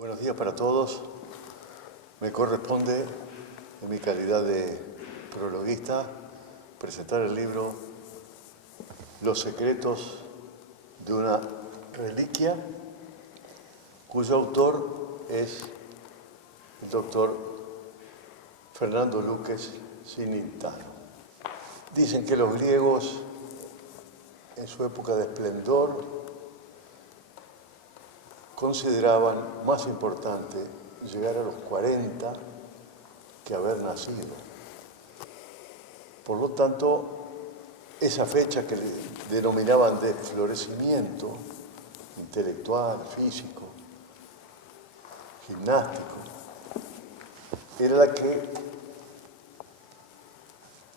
Buenos días para todos. Me corresponde, en mi calidad de prologuista, presentar el libro Los secretos de una reliquia, cuyo autor es el doctor Fernando Luques Sinintaro. Dicen que los griegos, en su época de esplendor, consideraban más importante llegar a los 40 que haber nacido. Por lo tanto, esa fecha que denominaban de florecimiento intelectual, físico, gimnástico, era la que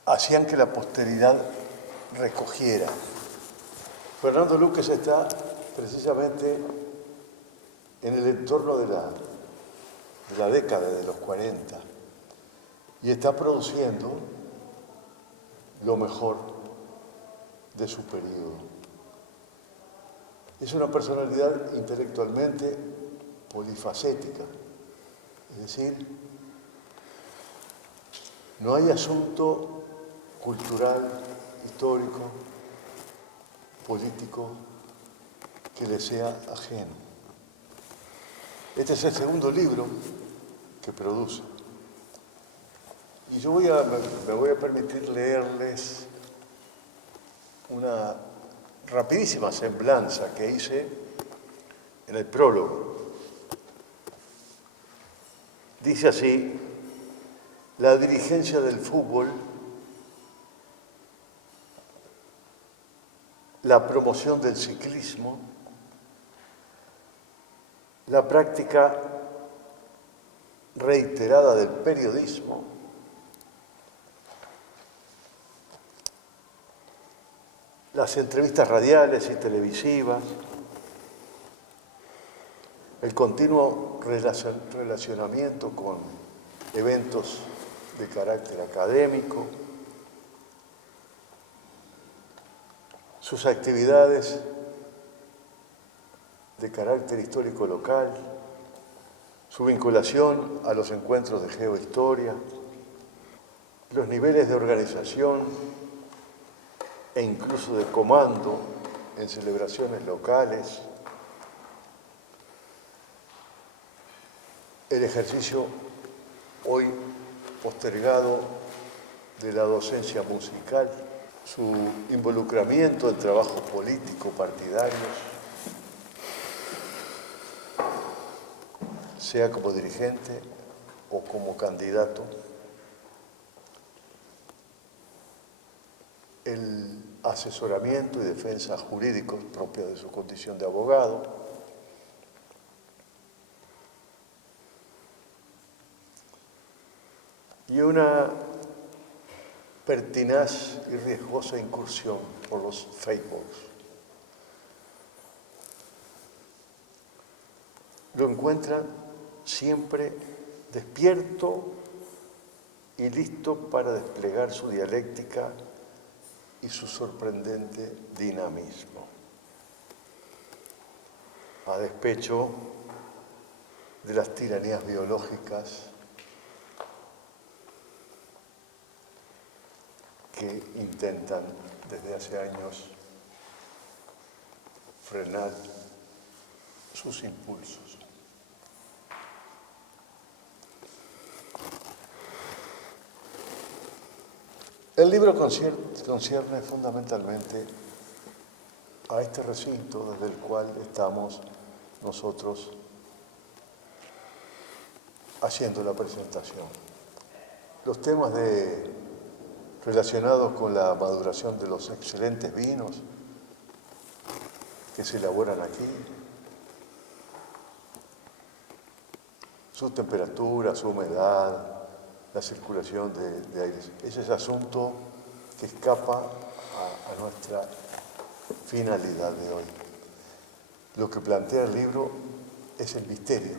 hacían que la posteridad recogiera. Fernando Luques está precisamente en el entorno de la década de los 40 y está produciendo lo mejor de su periodo. Es una personalidad intelectualmente polifacética, es decir, no hay asunto cultural, histórico, político que le sea ajeno. Este es el segundo libro que produce. Y yo me voy a permitir leerles una rapidísima semblanza que hice en el prólogo. Dice así: la dirigencia del fútbol, la promoción del ciclismo, la práctica reiterada del periodismo, las entrevistas radiales y televisivas, el continuo relacionamiento con eventos de carácter académico, sus actividades de carácter histórico local, su vinculación a los encuentros de geohistoria, los niveles de organización e incluso de comando en celebraciones locales, el ejercicio hoy postergado de la docencia musical, su involucramiento en trabajos políticos partidarios, sea como dirigente o como candidato, el asesoramiento y defensa jurídicos propios de su condición de abogado, y una pertinaz y riesgosa incursión por los fakeballs. Lo encuentran siempre despierto y listo para desplegar su dialéctica y su sorprendente dinamismo, a despecho de las tiranías biológicas que intentan desde hace años frenar sus impulsos. El libro concierne fundamentalmente a este recinto desde el cual estamos nosotros haciendo la presentación. Los temas relacionados con la maduración de los excelentes vinos que se elaboran aquí, su temperatura, su humedad, la circulación de aires. Ese es asunto que escapa a nuestra finalidad de hoy. Lo que plantea el libro es el misterio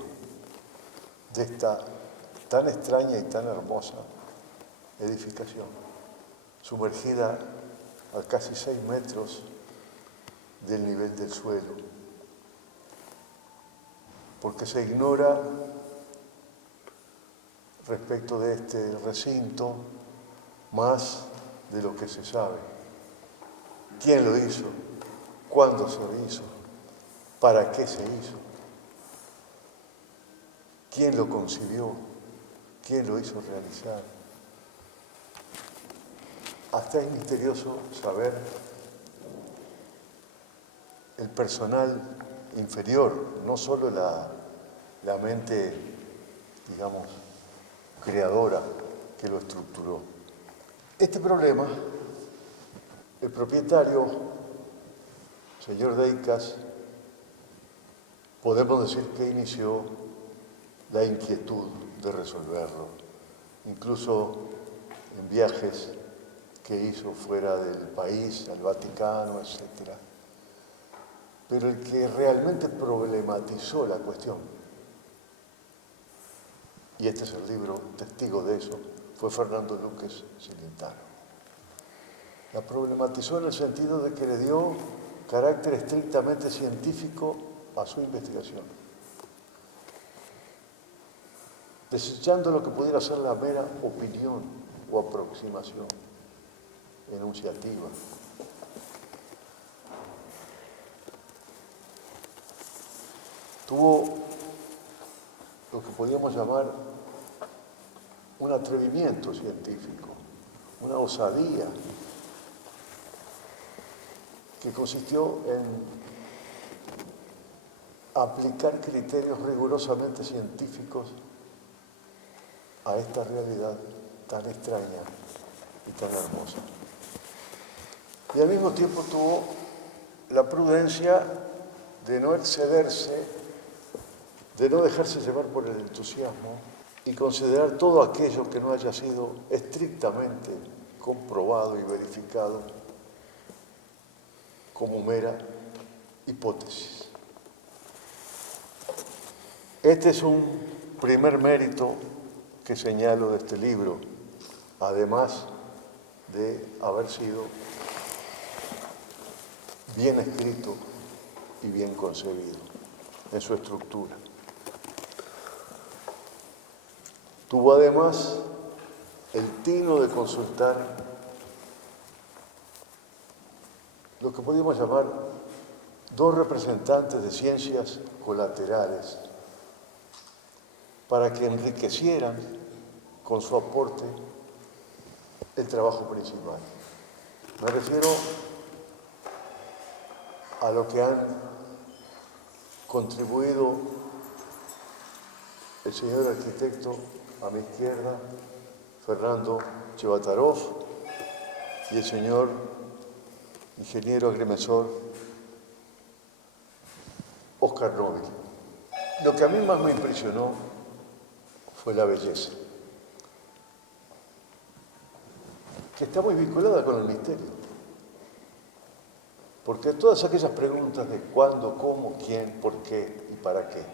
de esta tan extraña y tan hermosa edificación, sumergida a casi 6 metros del nivel del suelo, porque se ignora respecto de este recinto más de lo que se sabe. ¿Quién lo hizo? ¿Cuándo se hizo? ¿Para qué se hizo? ¿Quién lo concibió? ¿Quién lo hizo realizar? Hasta es misterioso saber el personal inferior, no solo la mente, digamos, creadora que lo estructuró. Este problema, el propietario, señor Deicas, podemos decir que inició la inquietud de resolverlo, incluso en viajes que hizo fuera del país, al Vaticano, etc. Pero el que realmente problematizó la cuestión, y este es el libro testigo de eso, fue Fernando Luques Celentano. La problematizó en el sentido de que le dio carácter estrictamente científico a su investigación, desechando lo que pudiera ser la mera opinión o aproximación enunciativa. Tuvo lo que podríamos llamar un atrevimiento científico, una osadía, que consistió en aplicar criterios rigurosamente científicos a esta realidad tan extraña y tan hermosa. Y al mismo tiempo tuvo la prudencia de no excederse, de no dejarse llevar por el entusiasmo y considerar todo aquello que no haya sido estrictamente comprobado y verificado como mera hipótesis. Este es un primer mérito que señalo de este libro, además de haber sido bien escrito y bien concebido en su estructura. Tuvo además el tino de consultar lo que podríamos llamar dos representantes de ciencias colaterales para que enriquecieran con su aporte el trabajo principal. Me refiero a lo que han contribuido el señor arquitecto a mi izquierda, Fernando Chevatarov, y el señor ingeniero agrimensor Oscar Nobel. Lo que a mí más me impresionó fue la belleza, que está muy vinculada con el misterio. Porque todas aquellas preguntas de cuándo, cómo, quién, por qué y para qué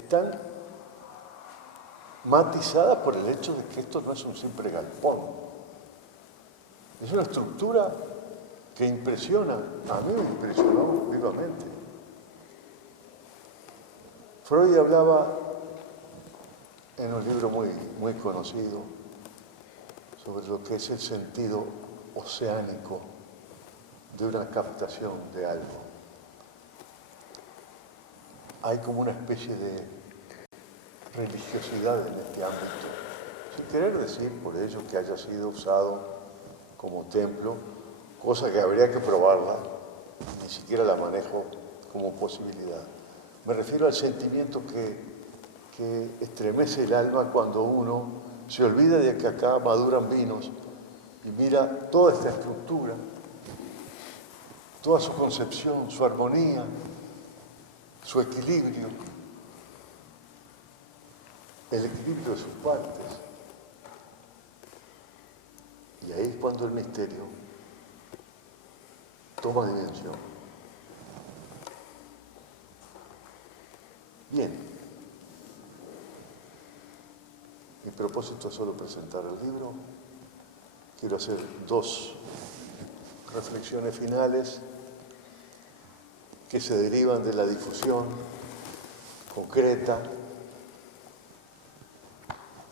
están matizadas por el hecho de que esto no es un simple galpón. Es una estructura que impresiona, a mí me impresionó vivamente. Freud hablaba en un libro muy conocido sobre lo que es el sentido oceánico de una captación de algo. Hay como una especie de religiosidad en este ámbito, sin querer decir por ello que haya sido usado como templo, cosa que habría que probarla, ni siquiera la manejo como posibilidad. Me refiero al sentimiento que estremece el alma cuando uno se olvida de que acá maduran vinos y mira toda esta estructura, toda su concepción, su armonía, su equilibrio, el equilibrio de sus partes. Y ahí es cuando el misterio toma dimensión. Bien, mi propósito es solo presentar el libro. Quiero hacer dos reflexiones finales que se derivan de la difusión concreta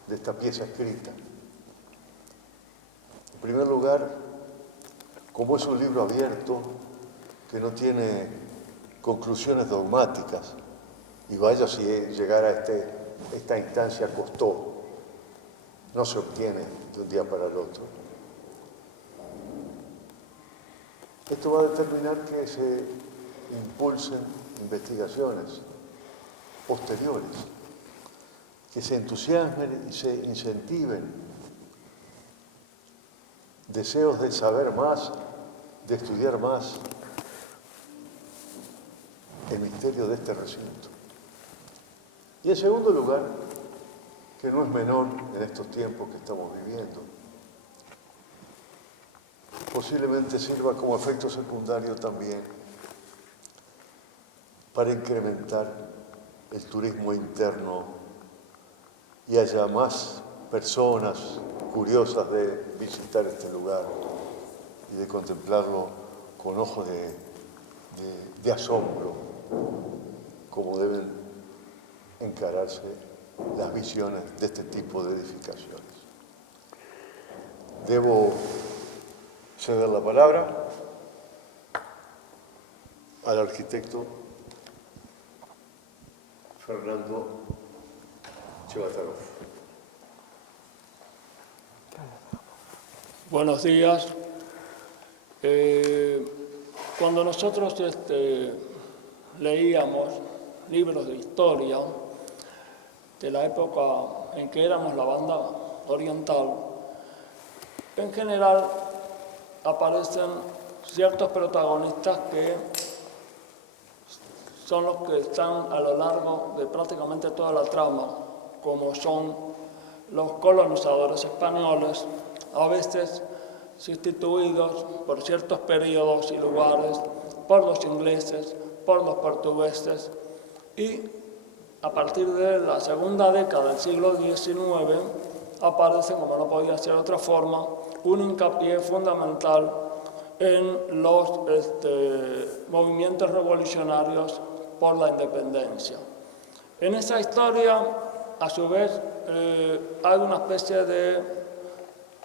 de esta pieza escrita. En primer lugar, como es un libro abierto, que no tiene conclusiones dogmáticas, y vaya si llegar a esta instancia costó, no se obtiene de un día para el otro. Esto va a determinar que se impulsen investigaciones posteriores, que se entusiasmen y se incentiven deseos de saber más, de estudiar más el misterio de este recinto. Y en segundo lugar, que no es menor en estos tiempos que estamos viviendo, posiblemente sirva como efecto secundario también para incrementar el turismo interno y haya más personas curiosas de visitar este lugar y de contemplarlo con ojos de asombro, como deben encararse las visiones de este tipo de edificaciones. Debo ceder la palabra al arquitecto Fernando Chevatarov. Buenos días. Cuando nosotros leíamos libros de historia de la época en que éramos la banda oriental, en general aparecen ciertos protagonistas que son los que están a lo largo de prácticamente toda la trama, como son los colonizadores españoles, a veces sustituidos por ciertos periodos y lugares por los ingleses, por los portugueses, y a partir de la segunda década del siglo XIX aparece, como no podía ser de otra forma, un hincapié fundamental en los movimientos revolucionarios por la independencia. En esa historia, a su vez, hay una especie de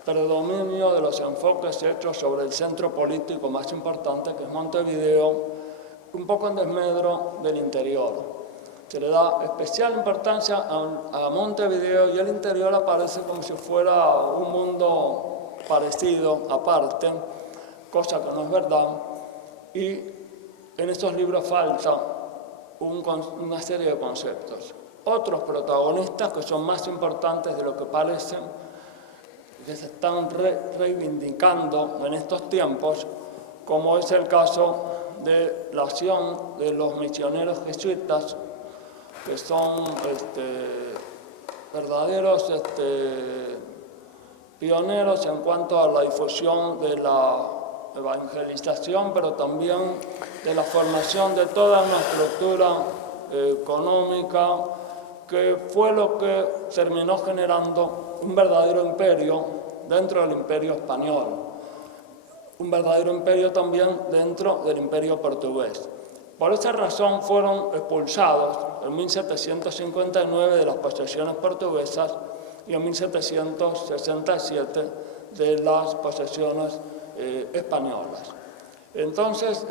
predominio de los enfoques hechos sobre el centro político más importante, que es Montevideo, un poco en desmedro del interior. Se le da especial importancia a Montevideo y el interior aparece como si fuera un mundo parecido, aparte, cosa que no es verdad, y en esos libros falta una serie de conceptos. Otros protagonistas que son más importantes de lo que parecen, que se están reivindicando en estos tiempos, como es el caso de la acción de los misioneros jesuitas, que son verdaderos pioneros en cuanto a la difusión de la evangelización, pero también de la formación de toda una estructura económica, que fue lo que terminó generando un verdadero imperio dentro del imperio español, un verdadero imperio también dentro del imperio portugués. Por esa razón fueron expulsados en 1759 de las posesiones portuguesas y en 1767 de las posesiones españolas. Entonces,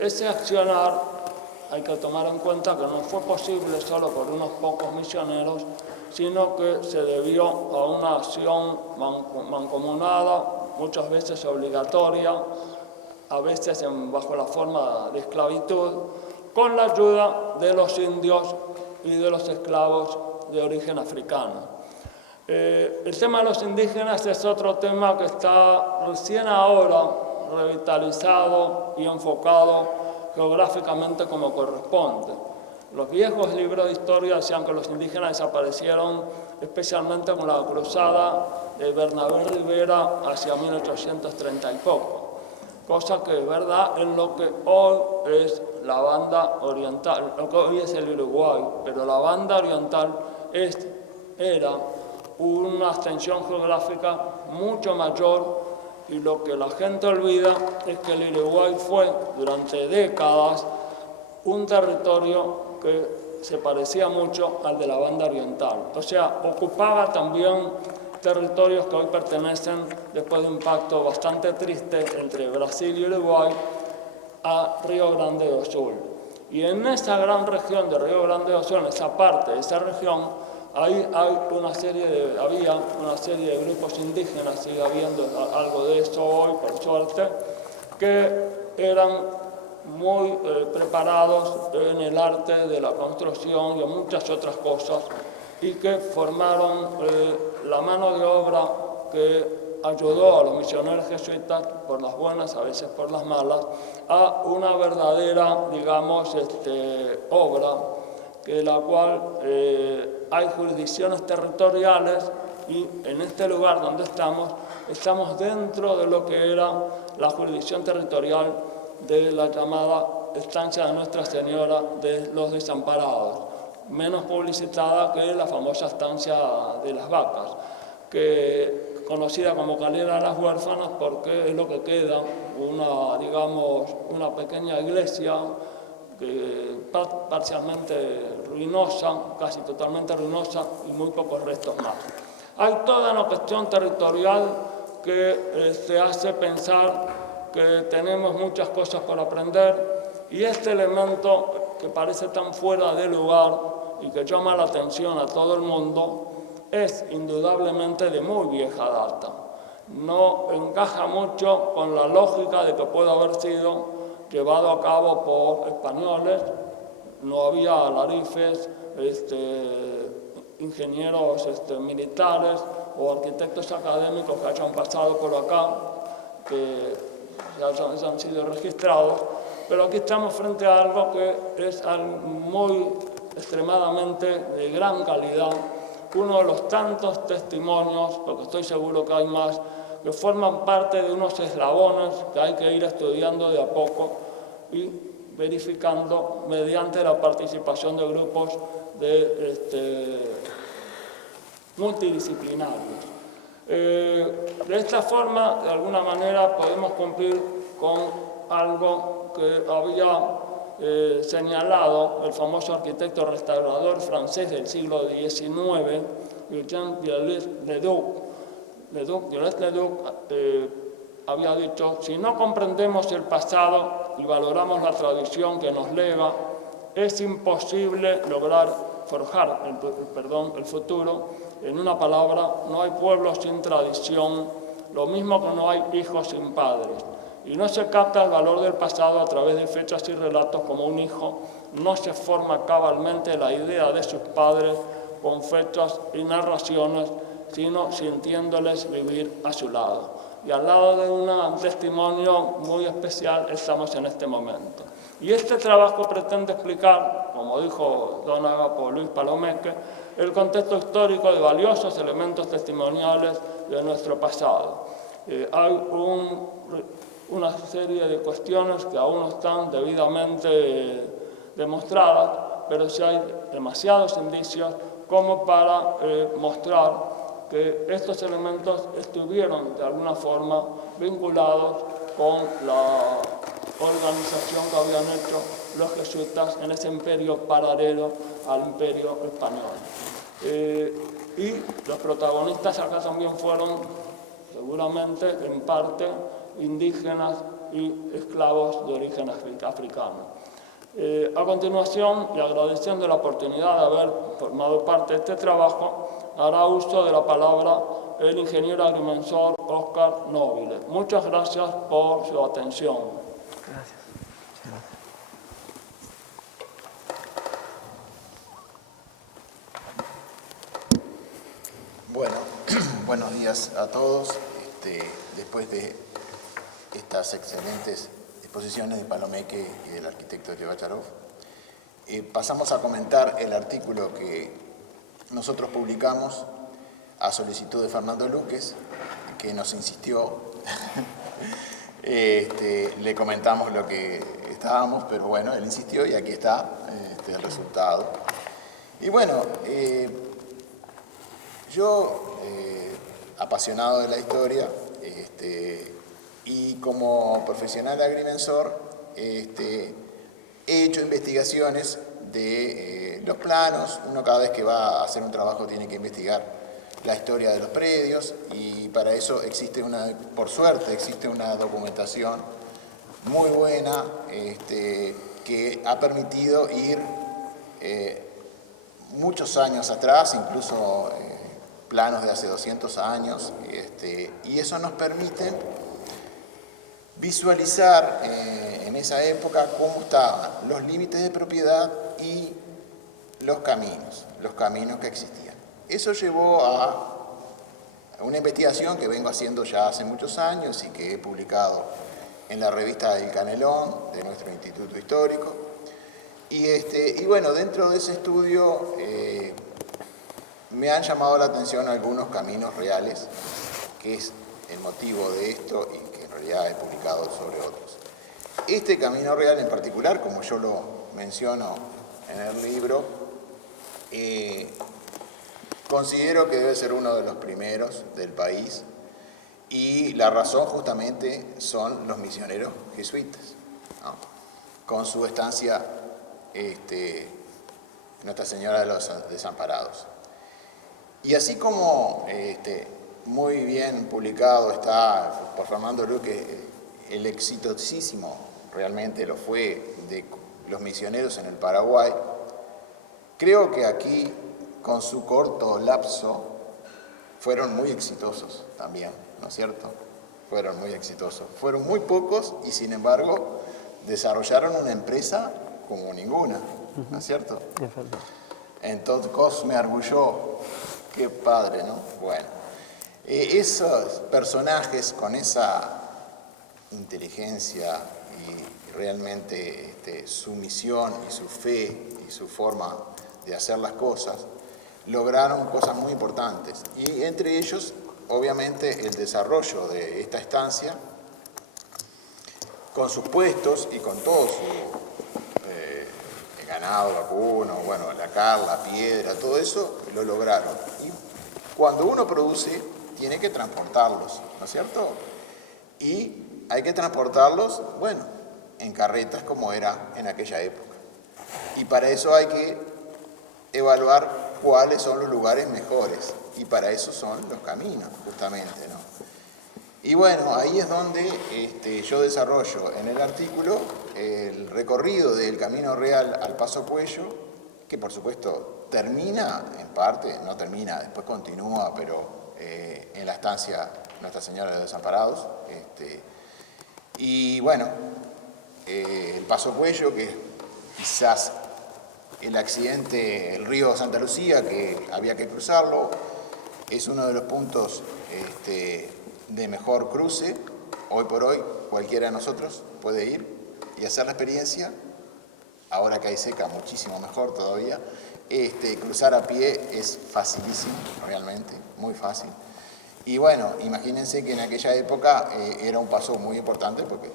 ese accionar hay que tomar en cuenta que no fue posible solo por unos pocos misioneros, sino que se debió a una acción mancomunada, muchas veces obligatoria, a veces bajo la forma de esclavitud, con la ayuda de los indios y de los esclavos de origen africano. El tema de los indígenas es otro tema que está recién ahora revitalizado y enfocado geográficamente como corresponde. Los viejos libros de historia decían que los indígenas desaparecieron especialmente con la cruzada de Bernabé Rivera hacia 1830 y poco, cosa que es verdad en lo que hoy es la banda oriental, lo que hoy es el Uruguay, pero la banda oriental era una extensión geográfica mucho mayor, y lo que la gente olvida es que el Uruguay fue durante décadas un territorio que se parecía mucho al de la banda oriental. O sea, ocupaba también territorios que hoy pertenecen, después de un pacto bastante triste entre Brasil y Uruguay, a Río Grande do Sul. Y en esa gran región de Río Grande do Sul, en esa parte de esa región, ahí había una serie de grupos indígenas, sigue habiendo algo de eso hoy, por suerte, que eran muy preparados en el arte de la construcción y en muchas otras cosas, y que formaron la mano de obra que ayudó a los misioneros jesuitas, por las buenas, a veces por las malas, a una verdadera, digamos, obra, de la cual hay jurisdicciones territoriales, y en este lugar donde estamos dentro de lo que era la jurisdicción territorial de la llamada estancia de Nuestra Señora de los Desamparados, menos publicitada que la famosa estancia de las Vacas, conocida como Calera de las Huérfanas porque es lo que queda, una pequeña iglesia parcialmente ruinosa, casi totalmente ruinosa, y muy pocos restos más. Hay toda una cuestión territorial que se hace pensar que tenemos muchas cosas por aprender, y este elemento que parece tan fuera de lugar y que llama la atención a todo el mundo es indudablemente de muy vieja data. No encaja mucho con la lógica de que puede haber sido llevado a cabo por españoles. No había alarifes, ingenieros militares o arquitectos académicos que hayan pasado por acá, que hayan sido registrados, pero aquí estamos frente a algo que es extremadamente de gran calidad, uno de los tantos testimonios, porque estoy seguro que hay más, que forman parte de unos eslabones que hay que ir estudiando de a poco y verificando mediante la participación de grupos multidisciplinarios. De esta forma, de alguna manera, podemos cumplir con algo que había señalado el famoso arquitecto restaurador francés del siglo XIX, Eugène Viollet-le-Duc. Viollet-le-Duc había dicho: si no comprendemos el pasado y valoramos la tradición que nos lega, es imposible lograr forjar el futuro. En una palabra, no hay pueblo sin tradición, lo mismo que no hay hijos sin padres. Y no se capta el valor del pasado a través de fechas y relatos como un hijo no se forma cabalmente la idea de sus padres con fechas y narraciones, sino sintiéndoles vivir a su lado. Y al lado de un testimonio muy especial estamos en este momento. Y este trabajo pretende explicar, como dijo don Agapo Luis Palomeque, el contexto histórico de valiosos elementos testimoniales de nuestro pasado. Hay una serie de cuestiones que aún no están debidamente demostradas, pero sí hay demasiados indicios como para mostrar que estos elementos estuvieron de alguna forma vinculados con la organización que habían hecho los jesuitas en ese imperio paralelo al imperio español. Y los protagonistas acá también fueron, seguramente, en parte, indígenas y esclavos de origen africano. A continuación, y agradeciendo la oportunidad de haber formado parte de este trabajo, hará uso de la palabra el ingeniero agrimensor Óscar Nobile. Muchas gracias por su atención. Gracias. Bueno, buenos días a todos. Después de estas excelentes exposiciones de Palomeque y del arquitecto Yevacharov, pasamos a comentar el artículo que nosotros publicamos a solicitud de Fernando Luques, que nos insistió. Le comentamos lo que estábamos, pero bueno, él insistió y aquí está el resultado. Y bueno, yo, apasionado de la historia, y como profesional agrimensor, he hecho investigaciones de los planos. Uno cada vez que va a hacer un trabajo tiene que investigar la historia de los predios y para eso existe por suerte, existe una documentación muy buena que ha permitido ir muchos años atrás, incluso planos de hace 200 años, y eso nos permite visualizar en esa época cómo estaban los límites de propiedad y los caminos que existían. Eso llevó a una investigación que vengo haciendo ya hace muchos años y que he publicado en la revista El Canelón de nuestro Instituto Histórico. Y bueno, dentro de ese estudio me han llamado la atención algunos caminos reales, que es el motivo de esto y que en realidad he publicado sobre otros. Este camino real en particular, como yo lo menciono en el libro, considero que debe ser uno de los primeros del país y la razón justamente son los misioneros jesuitas, ¿no? Con su estancia Nuestra Señora de los Desamparados. Y así como muy bien publicado está por Fernando Luque el exitosísimo, realmente lo fue, de los misioneros en el Paraguay, creo que aquí, con su corto lapso, fueron muy exitosos también, ¿no es cierto? Fueron muy exitosos. Fueron muy pocos y, sin embargo, desarrollaron una empresa como ninguna, ¿no es cierto? Entonces, Cosme Argulló, qué padre, ¿no? Bueno, esos personajes con esa inteligencia y realmente su misión y su fe y su forma de hacer las cosas, lograron cosas muy importantes. Y entre ellos, obviamente, el desarrollo de esta estancia, con sus puestos y con todo su ganado vacuno, bueno, la cal, la piedra, todo eso lo lograron. Y cuando uno produce, tiene que transportarlos, ¿no es cierto? Y hay que transportarlos, bueno, en carretas como era en aquella época. Y para eso hay que evaluar cuáles son los lugares mejores. Y para eso son los caminos, justamente, ¿no? Y bueno, ahí es donde yo desarrollo en el artículo el recorrido del Camino Real al Paso Cuello, que por supuesto termina en parte, no termina, después continúa, pero en la estancia Nuestra Señora de los Desamparados. Y bueno, el Paso Cuello, que quizás el accidente, el río Santa Lucía, que había que cruzarlo, es uno de los puntos de mejor cruce. Hoy por hoy cualquiera de nosotros puede ir y hacer la experiencia, ahora que hay seca muchísimo mejor todavía. Cruzar a pie es facilísimo, realmente, muy fácil. Y bueno, imagínense que en aquella época era un paso muy importante porque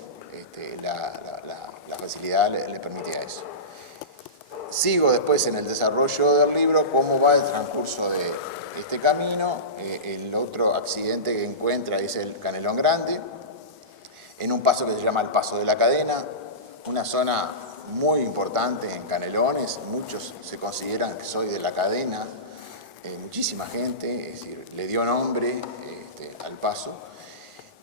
la facilidad le permitía eso. Sigo después en el desarrollo del libro cómo va el transcurso de este camino. El otro accidente que encuentra es el Canelón Grande, en un paso que se llama el Paso de la Cadena, una zona muy importante en Canelones. Muchos se consideran que soy de la cadena, muchísima gente, es decir, le dio nombre al paso.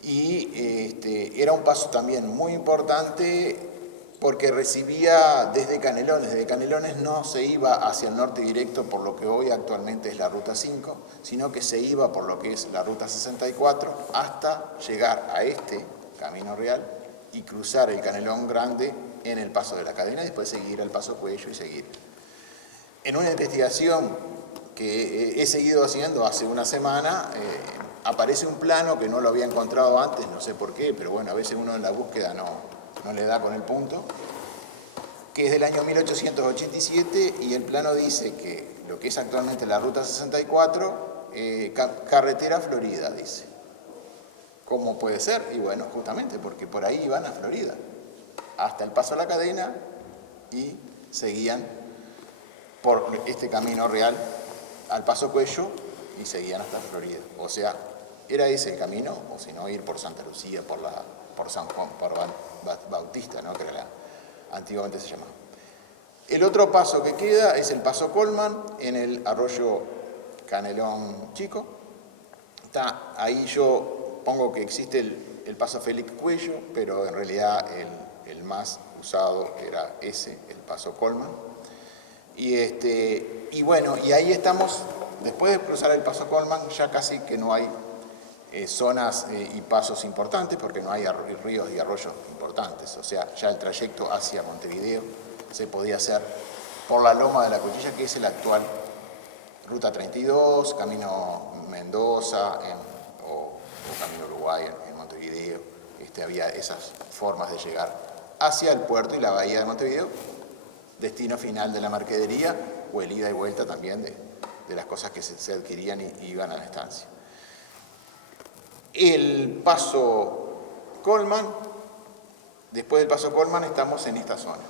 Y era un paso también muy importante porque recibía desde Canelones no se iba hacia el norte directo por lo que hoy actualmente es la Ruta 5, sino que se iba por lo que es la Ruta 64 hasta llegar a este Camino Real y cruzar el Canelón Grande en el Paso de la Cadena y después seguir al Paso Cuello y seguir. En una investigación que he seguido haciendo hace una semana, aparece un plano que no lo había encontrado antes, no sé por qué, pero bueno, a veces uno en la búsqueda no le da con el punto, que es del año 1887 y el plano dice que lo que es actualmente la Ruta 64, carretera Florida, dice. ¿Cómo puede ser? Y bueno, justamente porque por ahí iban a Florida, hasta el Paso a la Cadena y seguían por este Camino Real al Paso Cuello y seguían hasta Florida. O sea, era ese el camino, o si no, ir por Santa Lucía, por San Juan, por Bautista, ¿no? Que era antiguamente se llamaba. El otro paso que queda es el paso Colman en el arroyo Canelón Chico. Ahí yo pongo que existe el paso Félix Cuello, pero en realidad el más usado era ese, el paso Colman. Y bueno, y ahí estamos, después de cruzar el paso Colman, ya casi que no hay zonas y pasos importantes, porque no hay ríos y arroyos importantes. O sea, ya el trayecto hacia Montevideo se podía hacer por la Loma de la Cuchilla, que es el actual Ruta 32, Camino Mendoza o Camino Uruguay en Montevideo. Había esas formas de llegar hacia el puerto y la bahía de Montevideo, destino final de la mercadería, o el ida y vuelta también de las cosas que se adquirían y iban a la estancia. El paso Colman, después del paso Colman estamos en esta zona,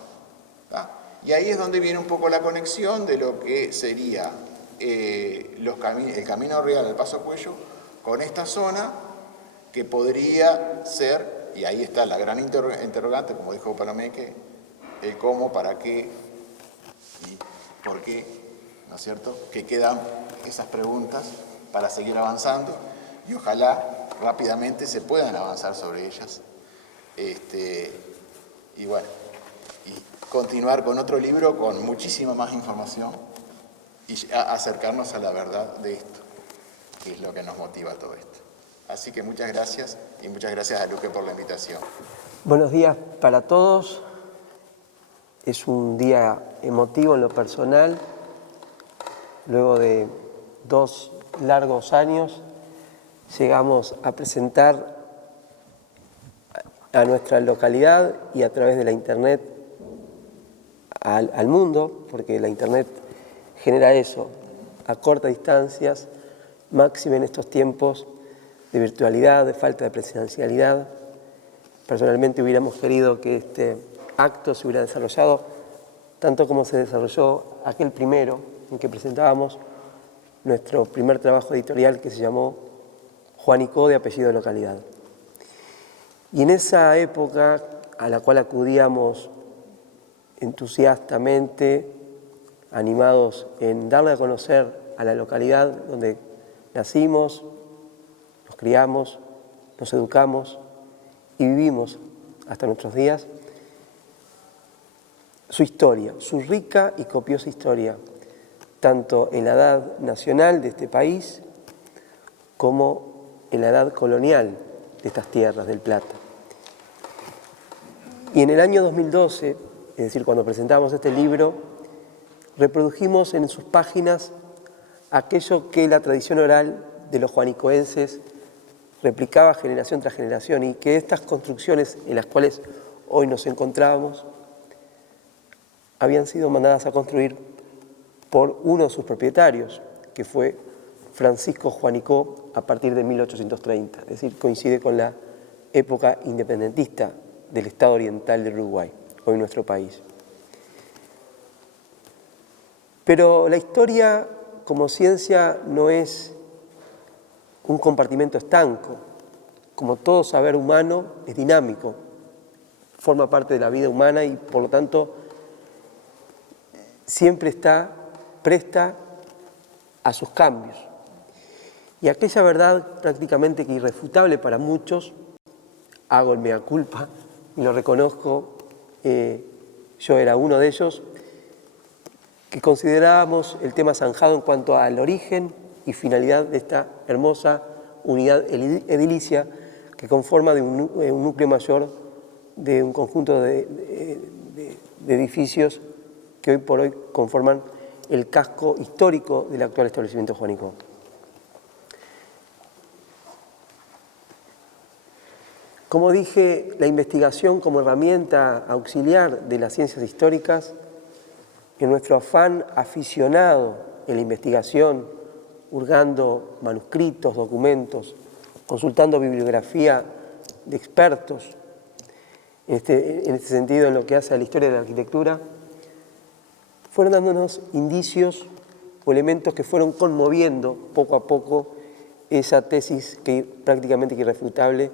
¿tá? Y ahí es donde viene un poco la conexión de lo que sería el Camino Real al Paso Cuello con esta zona que podría ser, y ahí está la gran interrogante, como dijo Palomeque, el cómo, para qué y por qué, ¿no es cierto? Que quedan esas preguntas para seguir avanzando y ojalá rápidamente se puedan avanzar sobre ellas. Y bueno, y continuar con otro libro con muchísima más información y acercarnos a la verdad de esto, que es lo que nos motiva todo esto. Así que muchas gracias y muchas gracias a Luque por la invitación. Buenos días para todos. Es un día emotivo en lo personal. Luego de 2 largos años, llegamos a presentar a nuestra localidad y a través de la Internet al mundo, porque la Internet genera eso, a cortas distancias, máxime en estos tiempos de virtualidad, de falta de presencialidad. Personalmente hubiéramos querido que este acto se hubiera desarrollado tanto como se desarrolló aquel primero, en que presentábamos nuestro primer trabajo editorial que se llamó Juanico, de apellido de localidad. Y en esa época, a la cual acudíamos entusiastamente, animados en darle a conocer a la localidad donde nacimos, nos criamos, nos educamos y vivimos hasta nuestros días, su historia, su rica y copiosa historia, tanto en la edad nacional de este país como en la edad colonial de estas tierras del Plata. Y en el año 2012, es decir, cuando presentamos este libro, reprodujimos en sus páginas aquello que la tradición oral de los juanicoenses replicaba generación tras generación y que estas construcciones en las cuales hoy nos encontrábamos habían sido mandadas a construir por uno de sus propietarios, que fue Francisco Juanico, a partir de 1830, es decir, coincide con la época independentista del Estado Oriental del Uruguay, hoy nuestro país. Pero la historia como ciencia no es un compartimento estanco. Como todo saber humano es dinámico, forma parte de la vida humana y por lo tanto siempre está presta a sus cambios. Y aquella verdad prácticamente que irrefutable para muchos, hago el mea culpa y lo reconozco, yo era uno de ellos, que considerábamos el tema zanjado en cuanto al origen y finalidad de esta hermosa unidad edilicia que conforma de un núcleo mayor de un conjunto de edificios que hoy por hoy conforman el casco histórico del actual establecimiento Juanico. Como dije, la investigación como herramienta auxiliar de las ciencias históricas, en nuestro afán aficionado en la investigación, hurgando manuscritos, documentos, consultando bibliografía de expertos, en este sentido en lo que hace a la historia de la arquitectura, fueron dándonos indicios o elementos que fueron conmoviendo poco a poco esa tesis que prácticamente irrefutable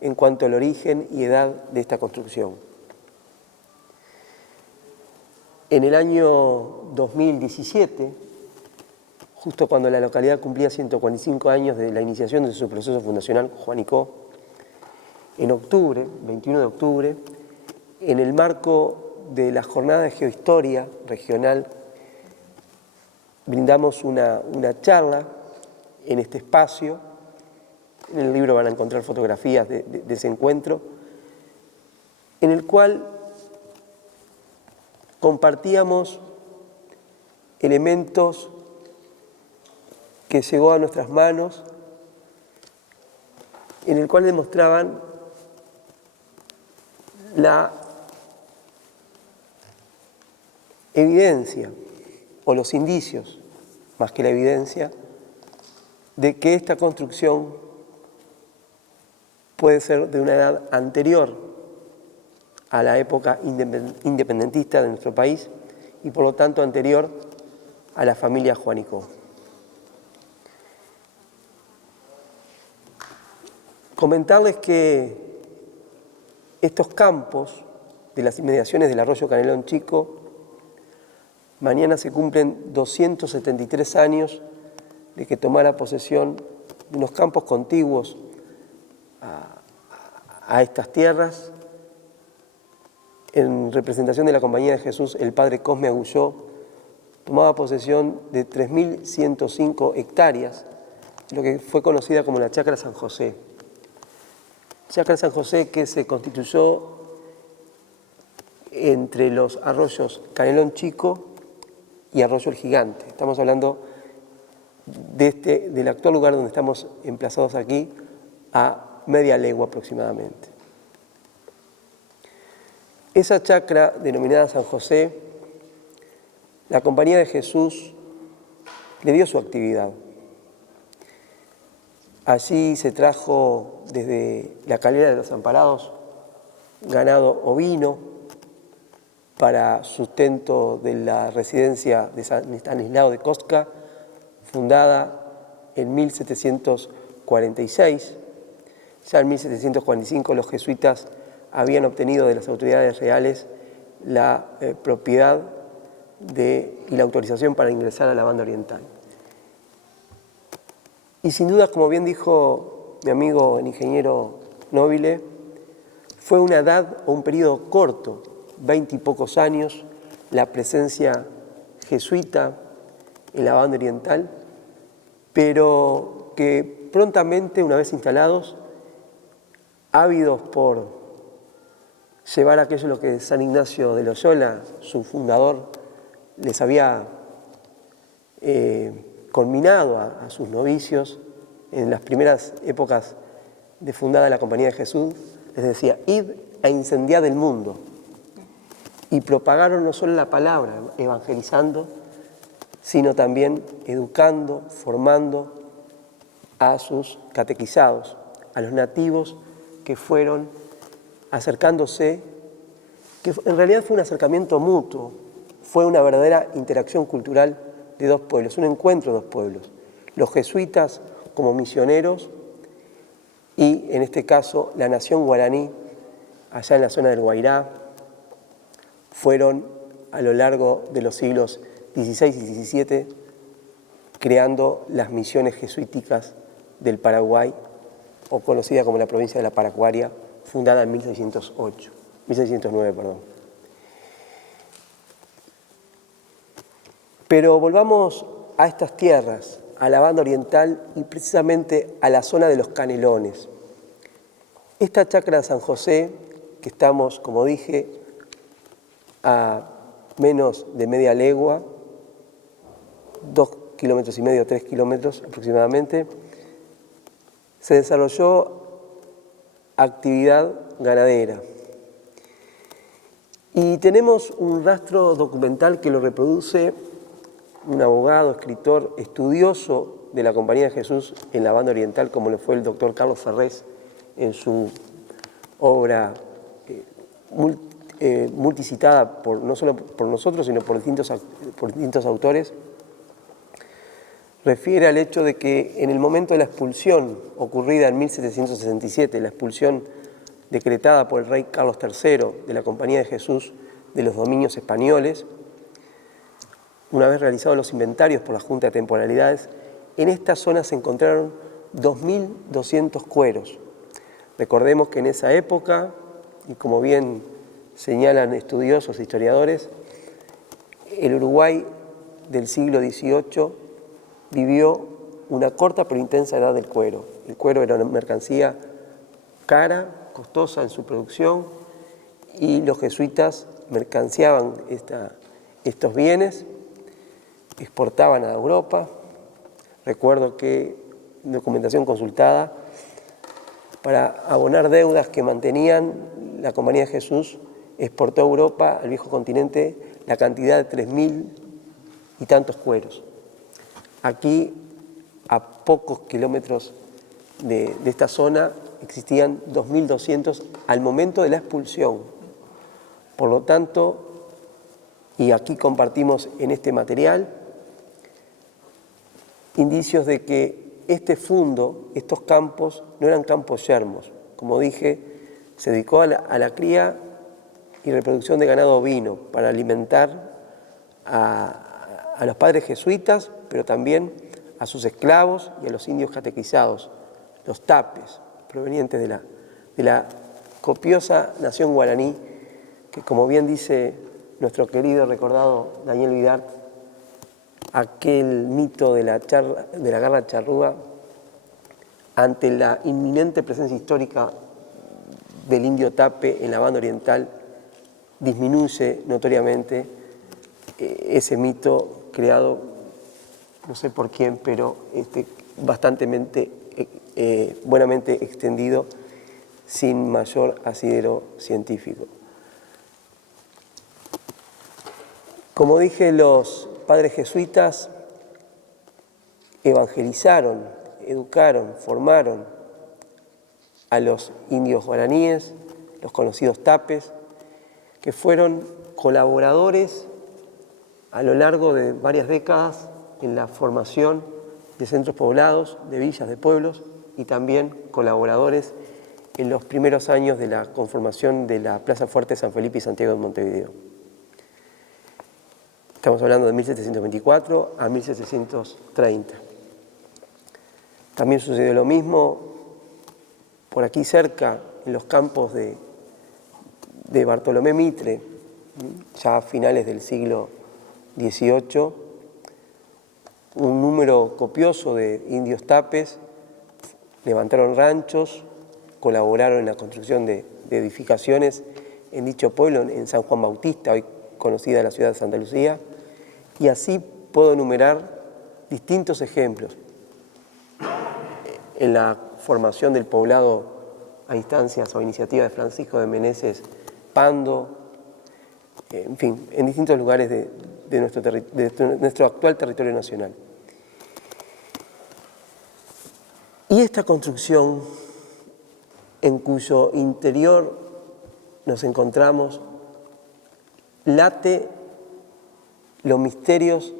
en cuanto al origen y edad de esta construcción. En el año 2017, justo cuando la localidad cumplía 145 años de la iniciación de su proceso fundacional Juanicó, en octubre, 21 de octubre, en el marco de la jornada de geohistoria regional, brindamos una charla en este espacio. En el libro van a encontrar fotografías de ese encuentro, en el cual compartíamos elementos que llegó a nuestras manos, en el cual demostraban la evidencia o los indicios, más que la evidencia, de que esta construcción puede ser de una edad anterior a la época independentista de nuestro país y por lo tanto anterior a la familia Juanicó. Comentarles que estos campos de las inmediaciones del arroyo Canelón Chico, mañana se cumplen 273 años de que tomara posesión de unos campos contiguos a estas tierras. En representación de la Compañía de Jesús, el padre Cosme Agulló tomaba posesión de 3.105 hectáreas, lo que fue conocida como la Chacra San José. Chacra San José que se constituyó entre los arroyos Canelón Chico y Arroyo el Gigante. Estamos hablando del actual lugar donde estamos emplazados aquí, a media legua aproximadamente. Esa chacra denominada San José, la Compañía de Jesús le dio su actividad. Allí se trajo desde la Calera de los Amparados ganado ovino para sustento de la residencia de San Estanislao de Kostka, fundada en 1746. Ya en 1745 los jesuitas habían obtenido de las autoridades reales la propiedad y la autorización para ingresar a la banda oriental. Y sin duda, como bien dijo mi amigo el ingeniero Nobile, fue una edad o un periodo corto, 20 y pocos años, la presencia jesuita en la banda oriental, pero que prontamente, una vez instalados, ávidos por llevar aquello lo que San Ignacio de Loyola, su fundador, les había conminado a sus novicios en las primeras épocas de fundada la Compañía de Jesús, les decía: id e incendiad el mundo. Y propagaron no solo la palabra, evangelizando, sino también educando, formando a sus catequizados, a los nativos que fueron acercándose, que en realidad fue un acercamiento mutuo, fue una verdadera interacción cultural de dos pueblos, un encuentro de dos pueblos, los jesuitas como misioneros y, en este caso, la nación guaraní, allá en la zona del Guairá, fueron a lo largo de los siglos XVI y XVII creando las misiones jesuíticas del Paraguay, o conocida como la provincia de la Paraguaria, fundada en 1609. Pero volvamos a estas tierras, a la banda oriental y precisamente a la zona de los Canelones. Esta chacra de San José, que estamos, como dije, a menos de media legua, 2,5 kilómetros, 3 kilómetros aproximadamente, se desarrolló actividad ganadera. Y tenemos un rastro documental que lo reproduce un abogado, escritor, estudioso de la Compañía de Jesús en la banda oriental, como le fue el doctor Carlos Ferrés en su obra multicitada no solo por nosotros, sino por distintos autores. Refiere al hecho de que en el momento de la expulsión ocurrida en 1767, la expulsión decretada por el rey Carlos III de la Compañía de Jesús de los dominios españoles, una vez realizados los inventarios por la Junta de Temporalidades, en esta zona se encontraron 2.200 cueros. Recordemos que en esa época, y como bien señalan estudiosos e historiadores, el Uruguay del siglo XVIII vivió una corta pero intensa edad del cuero. El cuero era una mercancía cara, costosa en su producción, y los jesuitas mercanciaban estos bienes, exportaban a Europa. Recuerdo que en documentación consultada, para abonar deudas que mantenían, la Compañía de Jesús exportó a Europa, al viejo continente, la cantidad de 3.000 y tantos cueros. Aquí, a pocos kilómetros de esta zona, existían 2.200 al momento de la expulsión. Por lo tanto, y aquí compartimos en este material, indicios de que este fundo, estos campos, no eran campos yermos. Como dije, se dedicó a la cría y reproducción de ganado ovino para alimentar a los padres jesuitas, pero también a sus esclavos y a los indios catequizados, los tapes, provenientes de la copiosa nación guaraní, que, como bien dice nuestro querido recordado Daniel Vidart, aquel mito de la garra charrúa, ante la inminente presencia histórica del indio tape en la banda oriental, disminuye notoriamente ese mito creado, no sé por quién, pero buenamente extendido sin mayor asidero científico. Como dije, los padres jesuitas evangelizaron, educaron, formaron a los indios guaraníes, los conocidos tapes, que fueron colaboradores a lo largo de varias décadas en la formación de centros poblados, de villas, de pueblos, y también colaboradores en los primeros años de la conformación de la Plaza Fuerte San Felipe y Santiago de Montevideo. Estamos hablando de 1724 a 1730. También sucedió lo mismo por aquí cerca, en los campos de Bartolomé Mitre, ya a finales del siglo XVIII, un número copioso de indios tapes levantaron ranchos, colaboraron en la construcción de edificaciones en dicho pueblo, en San Juan Bautista, hoy conocida la ciudad de Santa Lucía, y así puedo enumerar distintos ejemplos en la formación del poblado a instancias o iniciativa de Francisco de Meneses Pando, en fin, en distintos lugares de nuestro actual territorio nacional. Y esta construcción, en cuyo interior nos encontramos, late los misterios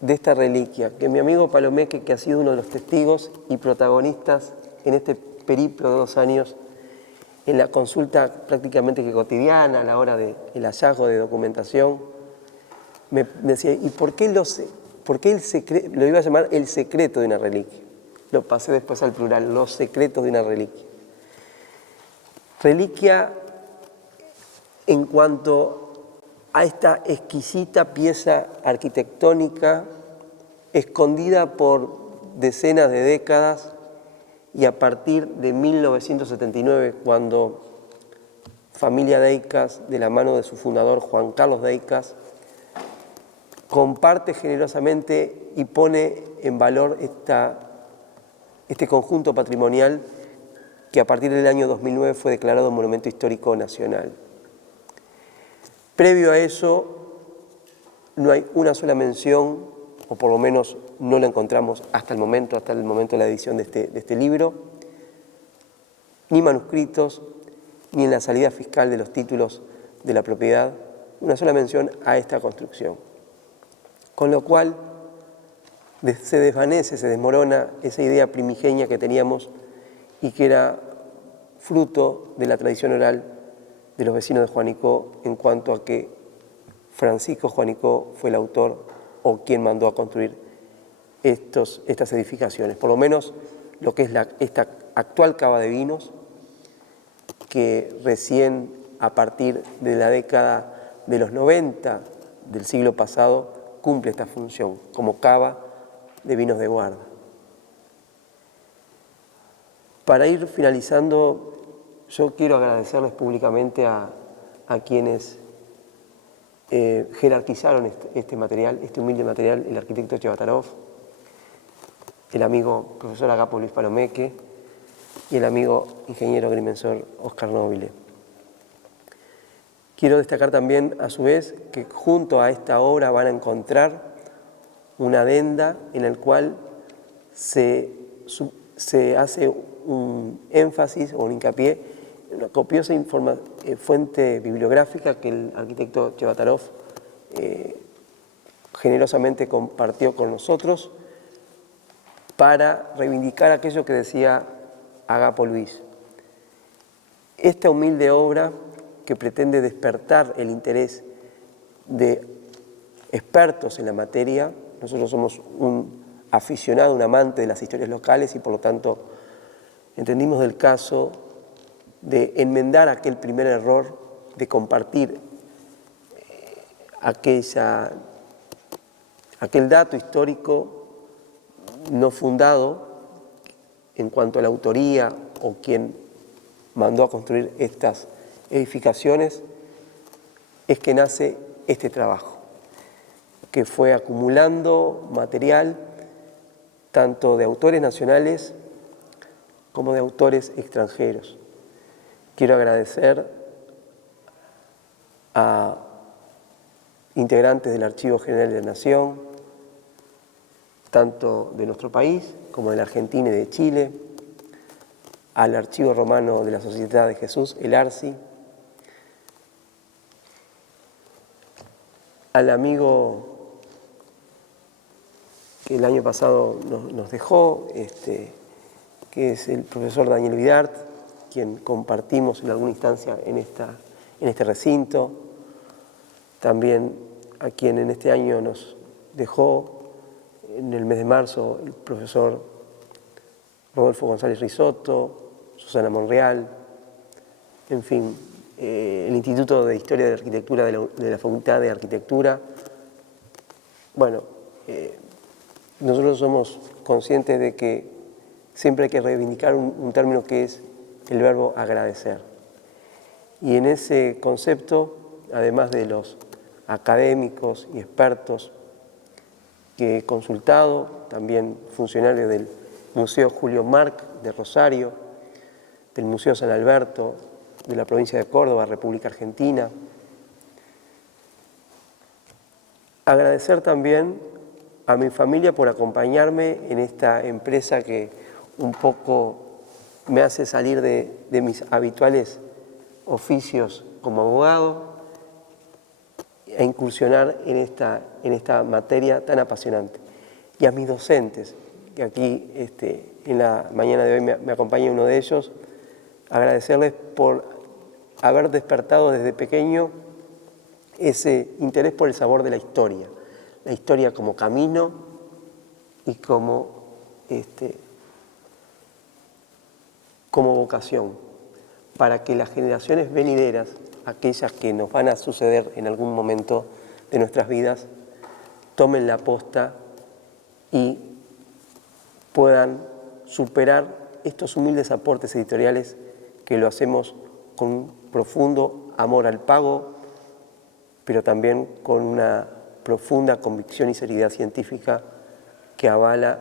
de esta reliquia, que mi amigo Palomeque, que ha sido uno de los testigos y protagonistas en este periplo de 2 años, en la consulta prácticamente que cotidiana, a la hora del hallazgo de documentación, me decía, ¿y por qué lo iba a llamar el secreto de una reliquia? Lo pasé después al plural, los secretos de una reliquia. Reliquia en cuanto a esta exquisita pieza arquitectónica escondida por decenas de décadas, y a partir de 1979, cuando familia Deicas, de la mano de su fundador Juan Carlos Deicas, comparte generosamente y pone en valor este conjunto patrimonial que a partir del año 2009 fue declarado Monumento Histórico Nacional. Previo a eso, no hay una sola mención, o por lo menos no la encontramos hasta el momento de la edición de este libro, ni manuscritos, ni en la salida fiscal de los títulos de la propiedad, una sola mención a esta construcción. Con lo cual se desvanece, se desmorona esa idea primigenia que teníamos y que era fruto de la tradición oral de los vecinos de Juanico en cuanto a que Francisco Juanico fue el autor o quien mandó a construir estas edificaciones, por lo menos lo que es esta actual cava de vinos, que recién a partir de la década de los 90 del siglo pasado cumple esta función como cava de vinos de guarda. Para ir finalizando, yo quiero agradecerles públicamente a quienes jerarquizaron este material, este humilde material, el arquitecto Chebatarov, el amigo profesor Agapo Luis Palomeque y el amigo ingeniero agrimensor Oscar Nobile. Quiero destacar también, a su vez, que junto a esta obra van a encontrar una adenda en el cual se hace un énfasis o un hincapié en una copiosa fuente bibliográfica que el arquitecto Chebatarov generosamente compartió con nosotros para reivindicar aquello que decía Agapo Luis. Esta humilde obra que pretende despertar el interés de expertos en la materia. Nosotros somos un aficionado, un amante de las historias locales y por lo tanto entendimos del caso de enmendar aquel primer error de compartir aquel dato histórico no fundado en cuanto a la autoría o quien mandó a construir estas edificaciones, es que nace este trabajo, que fue acumulando material tanto de autores nacionales como de autores extranjeros. Quiero agradecer a integrantes del Archivo General de la Nación, tanto de nuestro país como de la Argentina y de Chile, al Archivo Romano de la Sociedad de Jesús, el ARSI, al amigo que el año pasado nos dejó, que es el profesor Daniel Vidart, quien compartimos en alguna instancia en este recinto, también a quien en este año nos dejó en el mes de marzo el profesor Rodolfo González Risotto, Susana Monreal, en fin, el Instituto de Historia de la Arquitectura de la Facultad de Arquitectura. Bueno, nosotros somos conscientes de que siempre hay que reivindicar un término que es el verbo agradecer. Y en ese concepto, además de los académicos y expertos que he consultado, también funcionarios del Museo Julio Marc de Rosario, del Museo San Alberto, de la provincia de Córdoba, República Argentina. Agradecer también a mi familia por acompañarme en esta empresa que un poco me hace salir de mis habituales oficios como abogado e incursionar en esta materia tan apasionante. Y a mis docentes, que aquí en la mañana de hoy me acompaña uno de ellos, agradecerles por haber despertado desde pequeño ese interés por el sabor de la historia como camino y como vocación, para que las generaciones venideras, aquellas que nos van a suceder en algún momento de nuestras vidas, tomen la posta y puedan superar estos humildes aportes editoriales que lo hacemos con un profundo amor al pago, pero también con una profunda convicción y seriedad científica que avala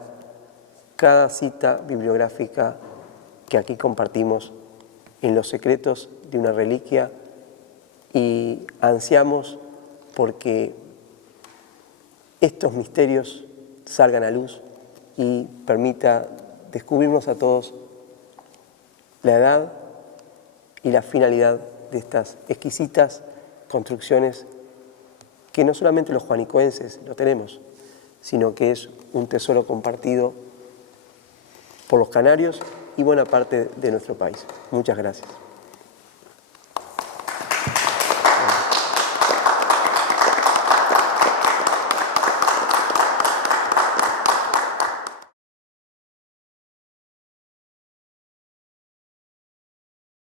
cada cita bibliográfica que aquí compartimos en los secretos de una reliquia, y ansiamos porque estos misterios salgan a luz y permita descubrirnos a todos la edad y la finalidad de estas exquisitas construcciones que no solamente los juanicoenses lo tenemos, sino que es un tesoro compartido por los canarios y buena parte de nuestro país. Muchas gracias.